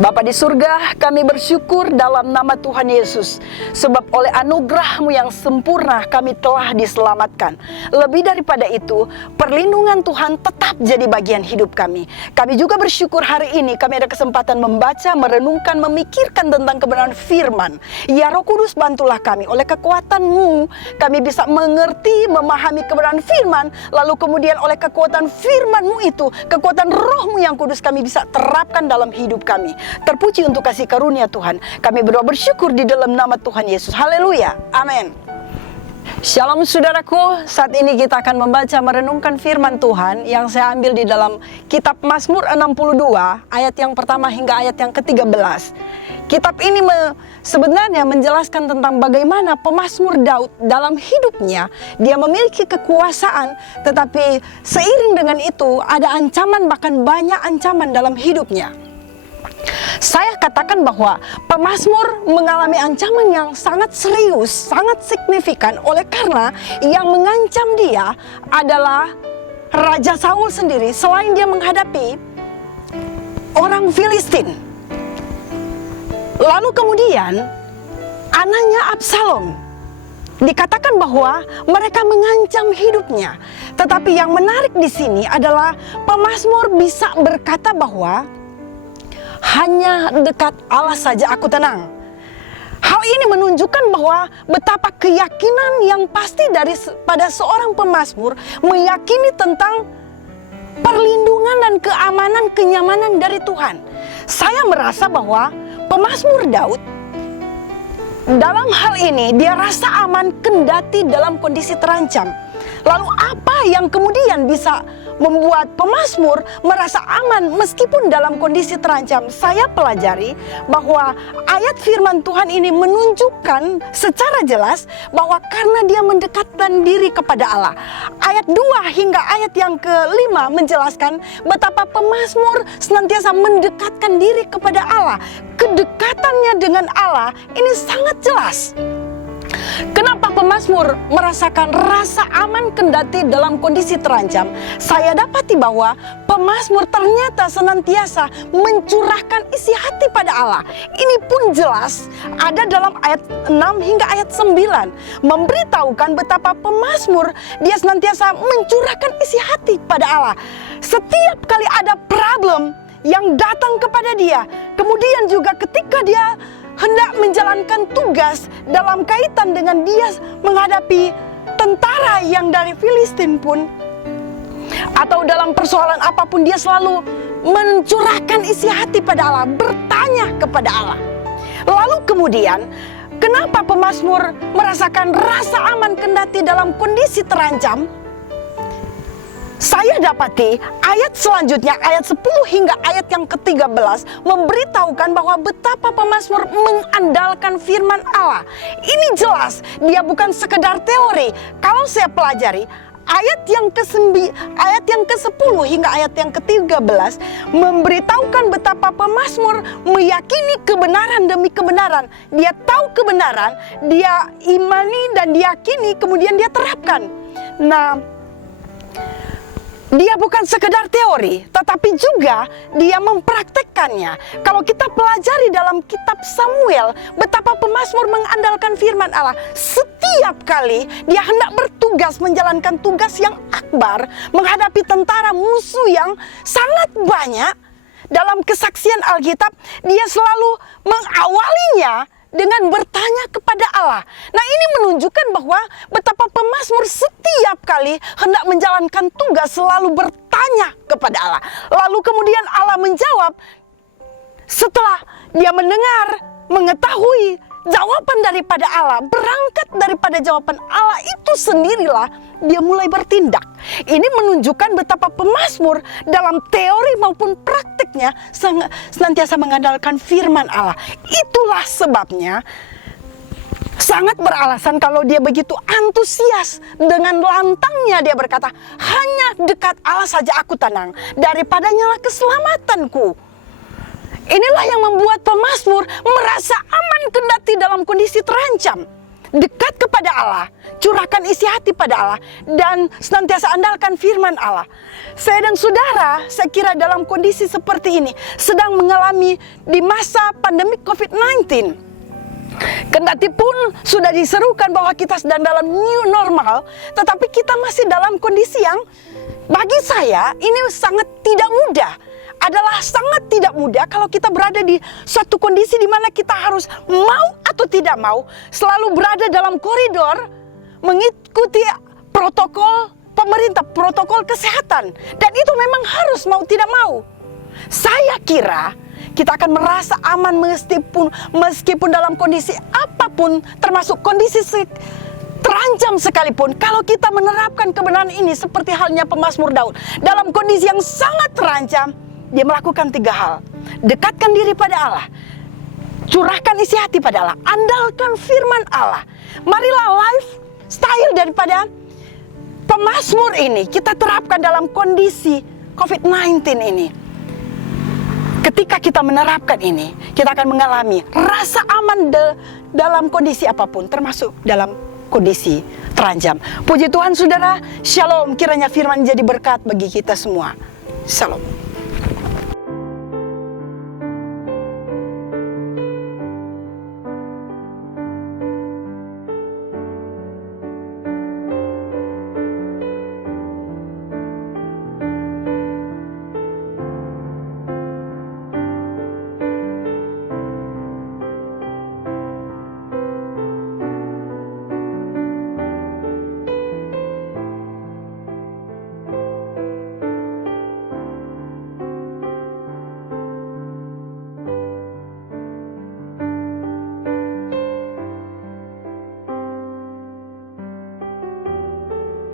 Bapa di surga, kami bersyukur dalam nama Tuhan Yesus. Sebab oleh anugerah-Mu yang sempurna kami telah diselamatkan. Lebih daripada itu, perlindungan Tuhan tetap jadi bagian hidup kami. Kami juga bersyukur hari ini kami ada kesempatan membaca, merenungkan, memikirkan tentang kebenaran firman. Ya Roh Kudus, bantulah kami. Oleh kekuatan-Mu, kami bisa mengerti, memahami kebenaran firman. Lalu kemudian oleh kekuatan firman-Mu itu, kekuatan Roh-Mu yang kudus, kami bisa terapkan dalam hidup kami. Terpuji untuk kasih karunia Tuhan. Kami berdoa bersyukur di dalam nama Tuhan Yesus. Haleluya. Amin. Shalom saudaraku. Saat ini kita akan membaca merenungkan firman Tuhan yang saya ambil di dalam kitab Mazmur 62 ayat yang pertama hingga ayat yang ke-13. Kitab ini sebenarnya menjelaskan tentang bagaimana pemazmur Daud dalam hidupnya. Dia memiliki kekuasaan, tetapi seiring dengan itu ada ancaman, bahkan banyak ancaman dalam hidupnya. Saya katakan bahwa pemazmur mengalami ancaman yang sangat serius, sangat signifikan, oleh karena yang mengancam dia adalah Raja Saul sendiri selain dia menghadapi orang Filistin. Lalu kemudian anaknya Absalom, dikatakan bahwa mereka mengancam hidupnya. Tetapi yang menarik di sini adalah pemazmur bisa berkata bahwa hanya dekat Allah saja aku tenang. Hal ini menunjukkan bahwa betapa keyakinan yang pasti pada seorang pemazmur meyakini tentang perlindungan dan keamanan, kenyamanan dari Tuhan. Saya merasa bahwa pemazmur Daud dalam hal ini dia rasa aman kendati dalam kondisi terancam. Lalu apa yang kemudian bisa membuat pemazmur merasa aman meskipun dalam kondisi terancam? Saya pelajari bahwa ayat firman Tuhan ini menunjukkan secara jelas bahwa karena dia mendekatkan diri kepada Allah. Ayat 2 hingga ayat yang ke-5 menjelaskan betapa pemazmur senantiasa mendekatkan diri kepada Allah. Kedekatannya dengan Allah ini sangat jelas. Kenapa pemazmur merasakan rasa aman kendati dalam kondisi terancam? Saya dapati bahwa pemazmur ternyata senantiasa mencurahkan isi hati pada Allah. Ini pun jelas ada dalam ayat 6 hingga ayat 9, memberitahukan betapa pemazmur dia senantiasa mencurahkan isi hati pada Allah. Setiap kali ada problem yang datang kepada dia, kemudian juga ketika dia hendak menjalankan tugas dalam kaitan dengan dia menghadapi tentara yang dari Filistin pun, atau dalam persoalan apapun, dia selalu mencurahkan isi hati pada Allah, bertanya kepada Allah. Lalu kemudian, kenapa pemazmur merasakan rasa aman kendati dalam kondisi terancam? Saya dapati ayat selanjutnya, ayat 10 hingga ayat yang ke-13 memberitahukan bahwa betapa pemazmur mengandalkan firman Allah. Ini jelas, dia bukan sekedar teori. Kalau saya pelajari ayat yang ke-10 hingga ayat yang ke-13 memberitahukan betapa pemazmur meyakini kebenaran demi kebenaran. Dia tahu kebenaran, dia imani dan diyakini, kemudian dia terapkan. Nah, dia bukan sekedar teori, tetapi juga dia mempraktekkannya. Kalau kita pelajari dalam kitab Samuel, betapa pemazmur mengandalkan firman Allah. Setiap kali dia hendak bertugas menjalankan tugas yang akbar, menghadapi tentara musuh yang sangat banyak, dalam kesaksian Alkitab, dia selalu mengawalinya dengan bertanya kepada Allah. Nah, ini menunjukkan bahwa betapa pemazmur setiap kali hendak menjalankan tugas selalu bertanya kepada Allah. Lalu kemudian Allah menjawab. Setelah dia mendengar, mengetahui jawaban daripada Allah, berangkat daripada jawaban Allah itu sendirilah dia mulai bertindak. Ini menunjukkan betapa pemazmur dalam teori maupun praktiknya senantiasa mengandalkan firman Allah. Itulah sebabnya sangat beralasan kalau dia begitu antusias dengan lantangnya dia berkata, hanya dekat Allah saja aku tenang, daripadanya lah keselamatanku. Inilah yang membuat pemazmur merasa aman kendati dalam kondisi terancam. dekat kepada Allah, curahkan isi hati pada Allah, dan senantiasa andalkan firman Allah. Saya dan saudara, saya kira dalam kondisi seperti ini, sedang mengalami di masa pandemi COVID-19. Kendati pun sudah diserukan bahwa kita sedang dalam new normal, tetapi kita masih dalam kondisi yang bagi saya ini sangat tidak mudah. Adalah sangat tidak mudah kalau kita berada di suatu kondisi di mana kita harus mau atau tidak mau selalu berada dalam koridor mengikuti protokol pemerintah, protokol kesehatan, dan itu memang harus mau tidak mau. Saya kira kita akan merasa aman meskipun dalam kondisi apapun, termasuk kondisi terancam sekalipun, kalau kita menerapkan kebenaran ini seperti halnya pemazmur Daud. Dalam kondisi yang sangat terancam, dia melakukan 3 hal. Dekatkan diri pada Allah, curahkan isi hati pada Allah, andalkan firman Allah. Marilah lifestyle daripada pemazmur ini kita terapkan dalam kondisi COVID-19 ini. Ketika kita menerapkan ini, kita akan mengalami rasa aman dalam kondisi apapun, termasuk dalam kondisi terancam. Puji Tuhan saudara, shalom. Kiranya firman jadi berkat bagi kita semua. Shalom.